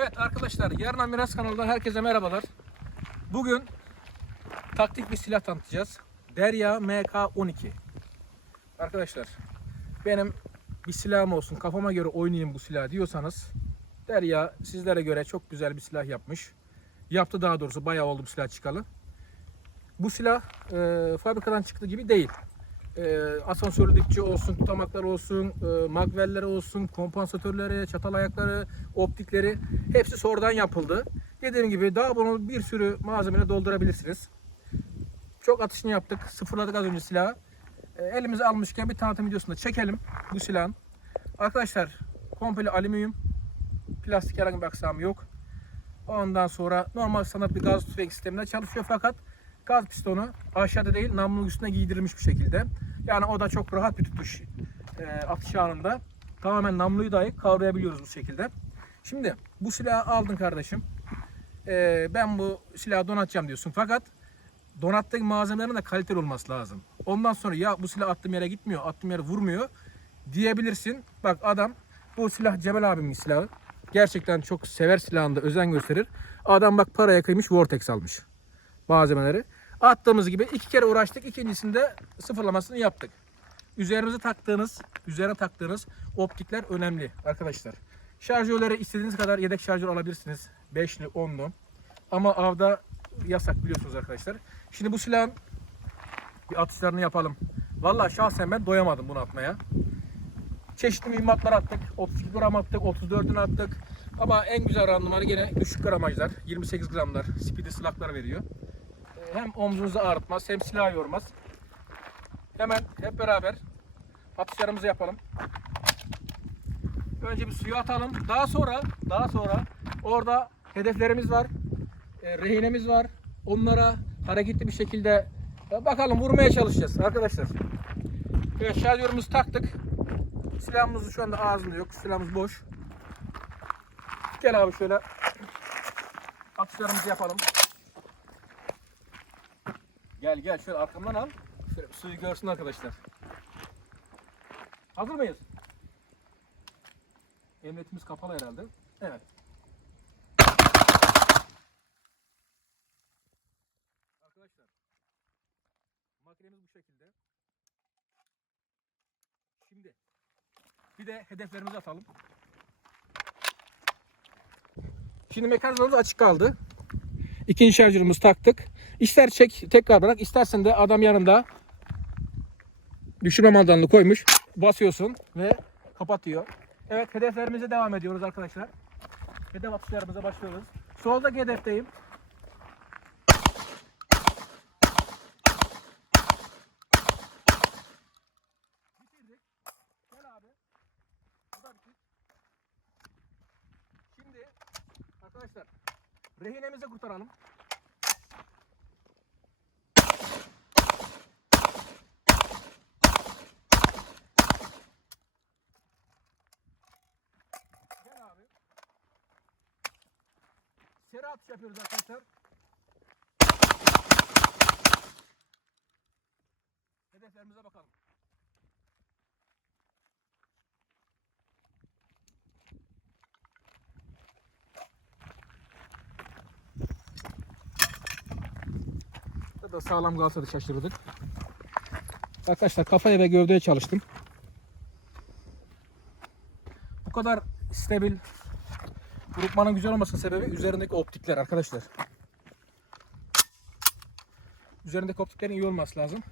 Evet arkadaşlar Yarın Miras kanalından herkese merhabalar. Bugün taktik bir silah tanıtacağız. Derya MK12. Arkadaşlar benim bir silahım olsun kafama göre oynayayım bu silah diyorsanız Derya sizlere göre çok güzel bir silah yapmış. Yaptı daha doğrusu bayağı oldu bu silah çıkalı. Bu silah e, fabrikadan çıktı gibi değil. E, asansörlü dipçi olsun, tutamaklar olsun, e, olsun, kompansatörleri, çatal ayakları, optikleri hepsi sonradan yapıldı. Dediğim gibi daha bunu bir sürü malzemeyle doldurabilirsiniz. Çok atışını yaptık. Sıfırladık az önce silahı. E, elimize almışken bir tanıtım videosunda çekelim bu silahın. Arkadaşlar komple alüminyum. Plastik herhangi bir aksamı yok. Ondan sonra normal standart bir gaz tüfek sisteminde çalışıyor fakat gaz pistonu aşağıda değil namlunun üstüne giydirilmiş bir şekilde. Yani o da çok rahat bir tutuş e, atış anında. Tamamen namluyu dahi kavrayabiliyoruz bu şekilde. Şimdi bu silahı aldın kardeşim. E, ben bu silahı donatacağım diyorsun fakat donattığın malzemelerin de kaliteli olması lazım. Ondan sonra ya bu silah attığım yere gitmiyor, attığım yere vurmuyor diyebilirsin. Bak adam bu silah Cebel abimin silahı. Gerçekten çok sever silahında özen gösterir. Adam bak paraya kıymış Vortex almış malzemeleri. Attığımız gibi iki kere uğraştık. İkincisinde sıfırlamasını yaptık. Üzerimize taktığınız, üzerine taktığınız optikler önemli arkadaşlar. Şarjörleri istediğiniz kadar yedek şarjör alabilirsiniz. 5'li, 10'lu. Ama avda yasak biliyorsunuz arkadaşlar. Şimdi bu silahın bir atışlarını yapalım. Vallahi şahsen ben doyamadım bunu atmaya. Çeşitli mühimmatlar attık. 32 gram attık, 34'ünü attık. Ama en güzel randımanı gene düşük gramajlar. 28 gramlar. Speedy sluglar veriyor. Hem omzunuzu ağrıtmaz hem silah yormaz. Hemen hep beraber atışlarımızı yapalım. Önce bir suya atalım. Daha sonra daha sonra orada hedeflerimiz var. E, rehinemiz var. Onlara hareketli bir şekilde e, bakalım vurmaya çalışacağız arkadaşlar. Evet şarjörümüzü taktık. Silahımız şu anda ağzında yok. Silahımız boş. Gel abi şöyle atışlarımızı yapalım. Gel gel şöyle arkamdan al. Şöyle suyu görsün arkadaşlar. Hazır mıyız? Emniyetimiz kapalı herhalde. Evet. Arkadaşlar makinemiz bu şekilde. Şimdi bir de hedeflerimizi atalım. Şimdi mekanizmamız açık kaldı. İkinci şarjörümüzü taktık. İster çek tekrar bırak istersen de adam yanında düşürme maldanını koymuş. Basıyorsun ve kapatıyor. Evet hedeflerimize devam ediyoruz arkadaşlar. Hedef atışlarımıza başlıyoruz. Soldaki hedefteyim. Şimdi arkadaşlar rehinemizi kurtaralım. Gel abi. Seri atış yapıyoruz arkadaşlar. Hedeflerimize bakalım. Burada da sağlam kalsa da şaşırdık. Arkadaşlar kafaya ve gövdeye çalıştım. Bu kadar stabil grupmanın güzel olmasının sebebi üzerindeki optikler arkadaşlar. Üzerindeki optiklerin iyi olması lazım.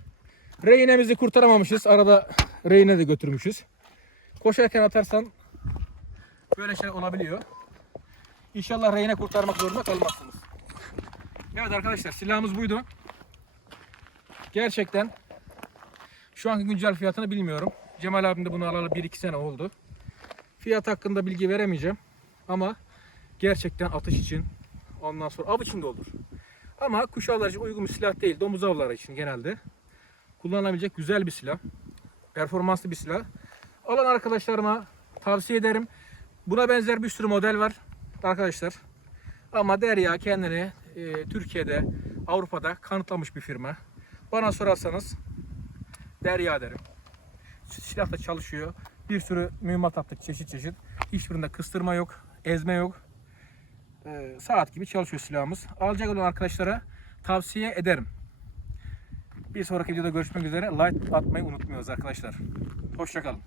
Rehinemizi kurtaramamışız. Arada rehine de götürmüşüz. Koşarken atarsan böyle şey olabiliyor. İnşallah rehine kurtarmak zorunda kalmazsınız. Evet arkadaşlar silahımız buydu. Gerçekten şu anki güncel fiyatını bilmiyorum. Cemal abim de bunu alalı 1-2 sene oldu. Fiyat hakkında bilgi veremeyeceğim. Ama gerçekten atış için ondan sonra av için de olur. Ama kuş avları için uygun bir silah değil. Domuz avları için genelde. Kullanılabilecek güzel bir silah. Performanslı bir silah. Alan arkadaşlarıma tavsiye ederim. Buna benzer bir sürü model var arkadaşlar. Ama Derya kendini e, Türkiye'de, Avrupa'da kanıtlamış bir firma. Bana sorarsanız Derya derim. Silah da çalışıyor. Bir sürü mühimmat attık çeşit çeşit. Hiçbirinde kıstırma yok, ezme yok. e, saat gibi çalışıyor silahımız. Alacak olan arkadaşlara tavsiye ederim. Bir sonraki videoda görüşmek üzere. Like atmayı unutmuyoruz arkadaşlar. Hoşçakalın.